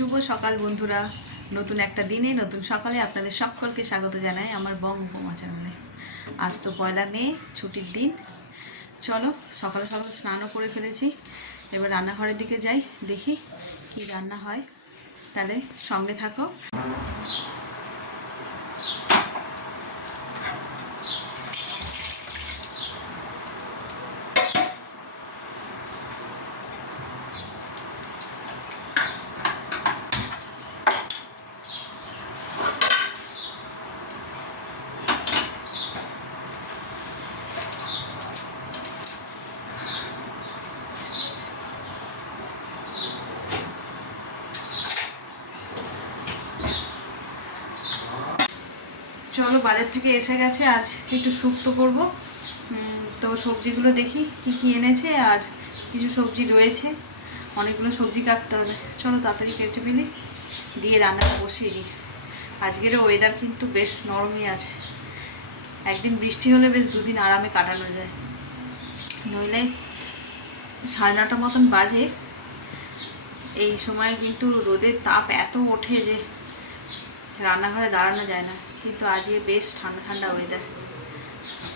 শুভ সকাল বন্ধুরা। নতুন একটা দিনে, নতুন সকালে আপনাদের সকলকে স্বাগত জানাই আমার বং উপমা চ্যানেলে আজ তো পয়লা মে, ছুটির দিন। চলো, সকালে সকাল স্নানও করে ফেলেছি। এবার রান্নাঘরের দিকে যাই, দেখি কি রান্না হয়। তাহলে সঙ্গে থাকো। চলো বাজার থেকে এসে গেছে, আজ একটু শুক্তো করব। তো সবজিগুলো দেখি কি কি এনেছে আর কিছু সবজি রয়েছে। অনেকগুলো সবজি কাটতে হবে। চলো তাড়াতাড়ি কেটে ফেলি, দিয়ে রান্নাটা বসিয়ে দিই। আজকের ওয়েদার কিন্তু বেশ নরমই আছে। একদিন বৃষ্টি হলে বেশ দুদিন আরামে কাটানো যায়। নইলে সাড়ে নটা মতন বাজে। এই সময় কিন্তু রোদের তাপ এত ওঠে যে রান্নাঘরে দাঁড়ানো যায় না। কিন্তু আজকে বেশ ঠান্ডা ঠান্ডা ওয়েদার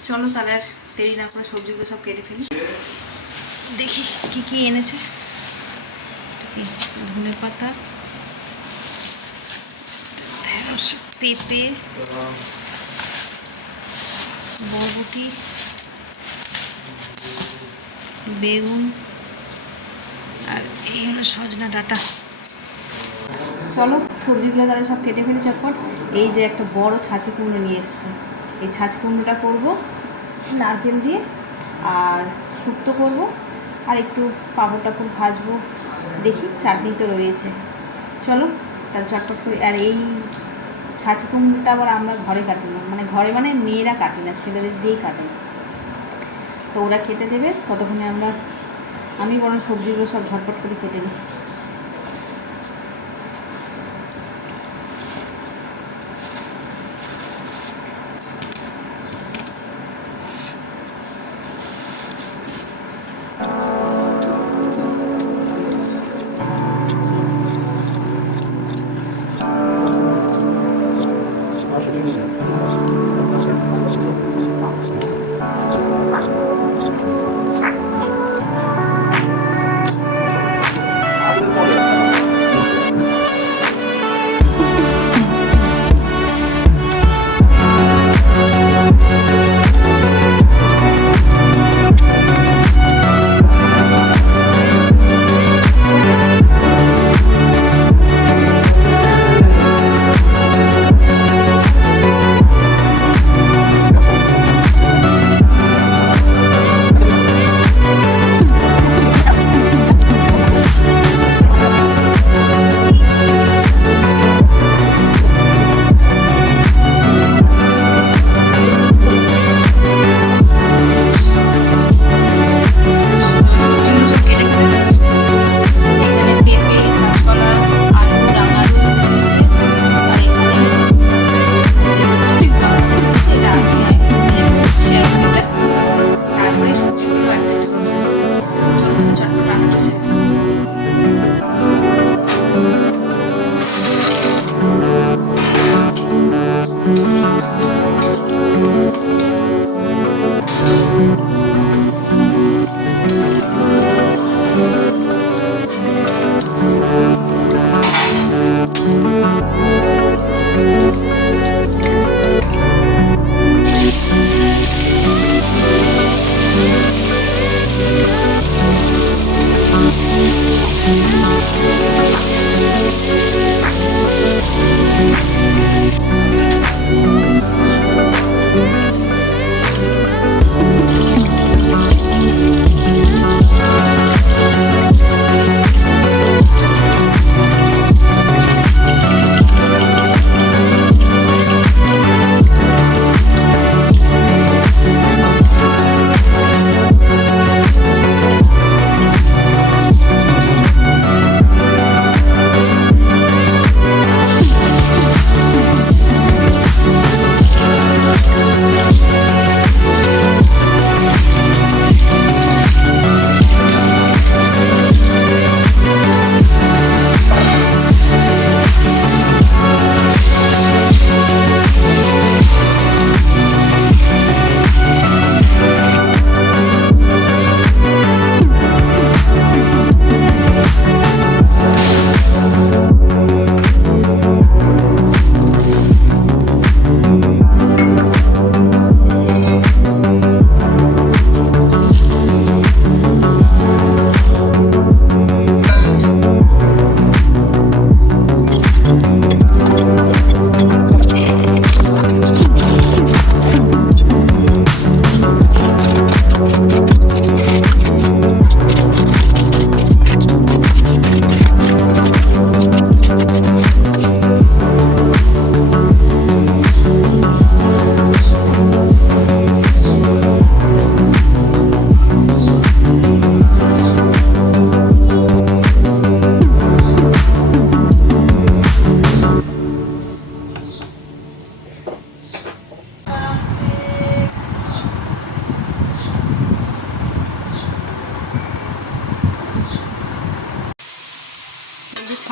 চলো তাহলে আর দেরি না করে সবজিগুলো সব কেটে ফেলি। দেখি কি কি এনেছে। ধনে পাতা? পেঁপে, বরবটি, বেগুন, আর এই হলো সজনা ডাঁটা। চলো সবজিগুলো তাহলে সব কেটে ফেলে চটপট এই যে একটা বড় ছাঁচি কুমড়ো নিয়ে এসছে। এই ছাঁচি কুমড়োটা করব, নারকেল দিয়ে, আর শুক্তো করব, আর একটু পাঁপড় টাপড় ভাজবো। দেখি, চাটনি তো রয়েছে। চলো, তাহলে চটপট করে, আর এই ছাঁচি কুমড়োটা আবার আমরা ঘরে কাটি না। মানে ঘরে মানে মেয়েরা কাটি না, ছেলেদের দিয়েই কাটে তো ওরা কেটে দেবে, ততক্ষণে আমরা, আমি বরং সবজিগুলো সব ঝটপট করে কেটে নিই।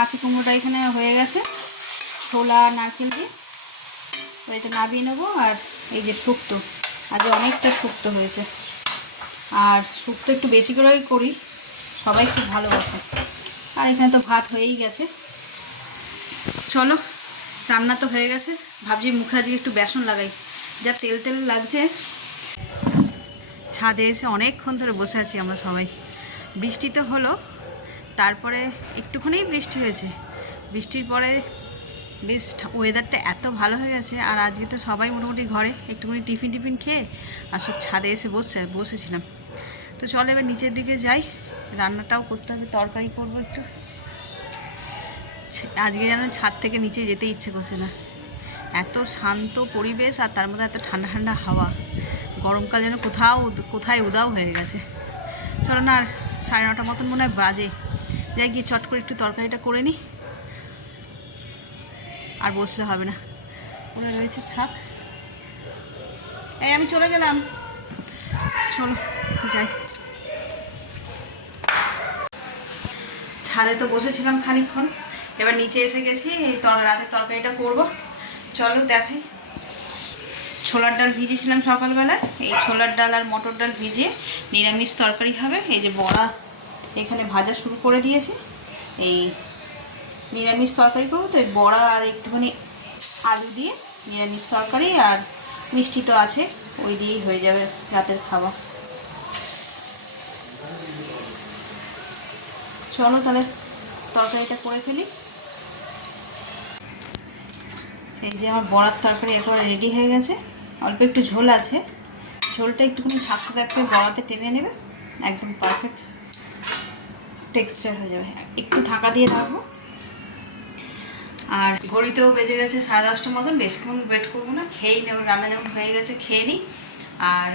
ছাঁচি কুমড়োটা এখানে হয়ে গেছে। ছোলা, নারকেল দিয়ে। এটা নাবিয়ে নেব আর এই যে শুক্তো। আজ অনেকটা শুক্তো হয়েছে। আর শুক্তো একটু বেশি করেই করি। সবাই খুব ভালোবাসে। আর এখানে তো ভাত হয়েই গেছে। চলো, রান্না তো হয়ে গেছে। ভাবছি মুখে আজকে একটু বেসন লাগাই। যা তেল তেল লাগছে। ছাদে এসে অনেকক্ষণ ধরে বসে আছি আমরা সবাই। বৃষ্টি তো হলো। তারপরে একটুখানি বৃষ্টি হয়েছে। বৃষ্টির পরে বেশ ওয়েদারটা এত ভালো হয়ে গেছে, আর আজকে তো সবাই মোটামুটি ঘরে, একটুখানি টিফিন টিফিন খেয়ে আর সব ছাদে এসে বসছে বসেছিলাম। তো চলো এবার নিচের দিকে যাই, রান্নাটাও করতে হবে, তরকারি করব একটু। আজকে যেন ছাদ থেকে নিচে যেতে ইচ্ছে করছে না। এত শান্ত পরিবেশ আর তার মধ্যে এত ঠান্ডা ঠান্ডা হাওয়া। গরমকাল যেন কোথাও, কোথায় উদাও হয়ে গেছে। চলো না সাড়ে নটা মতন মনে হয় বাজে। যাই, গিয়ে চট করে একটু তরকারিটা করে নিই আর বসলে হবে না। ওরা রয়েছে, থাক। এই, আমি চলে গেলাম। চলো, যাই। ছাদে তো বসেছিলাম খানিকক্ষণ। এবার নিচে এসে গেছি এই রাতের তরকারিটা করব। চলো, দেখাই। ছোলার ডাল ভিজেছিলাম সকালবেলা এই ছোলার ডাল আর মটর ডাল ভিজে নিরামিষ তরকারি হবে। এই যে বড়া এখানে ভাজা শুরু করে দিয়েছি। এই নিরামিষ তরকারি করব, তো বড়া আর একটুখানি আলু দিয়ে নিরামিষ তরকারি, আর মিষ্টি তো আছে, ওই দিয়েই হয়ে যাবে রাতের খাওয়া চলো তাহলে তরকারিটা করে ফেলি। এই যে আমার বড়ার তরকারি একেবারে রেডি হয়ে গেছে। অল্প একটু ঝোল আছে। ঝোলটা একটুখানি থাকতে থাকতে বড়াতে টেনে নেবে, একদম পারফেক্ট টেক্সচার হয়ে যাবে। একটু ঢাকা দিয়ে রাখব। আর ঘড়িতেও বেজে গেছে সাড়ে দশটার মতন বেশিক্ষণ ওয়েট করব না খেয়েই নেব রান্না যেমন হয়ে গেছে, খেয়ে নিই আর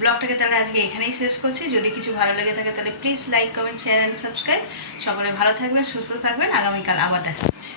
ব্লগটাকে তাহলে আজকে এখানেই শেষ করছি। যদি কিছু ভালো লেগে থাকে তাহলে please like comment share and subscribe সকলে ভালো থাকবেন, সুস্থ থাকবেন। আগামীকাল আবার দেখা হচ্ছে।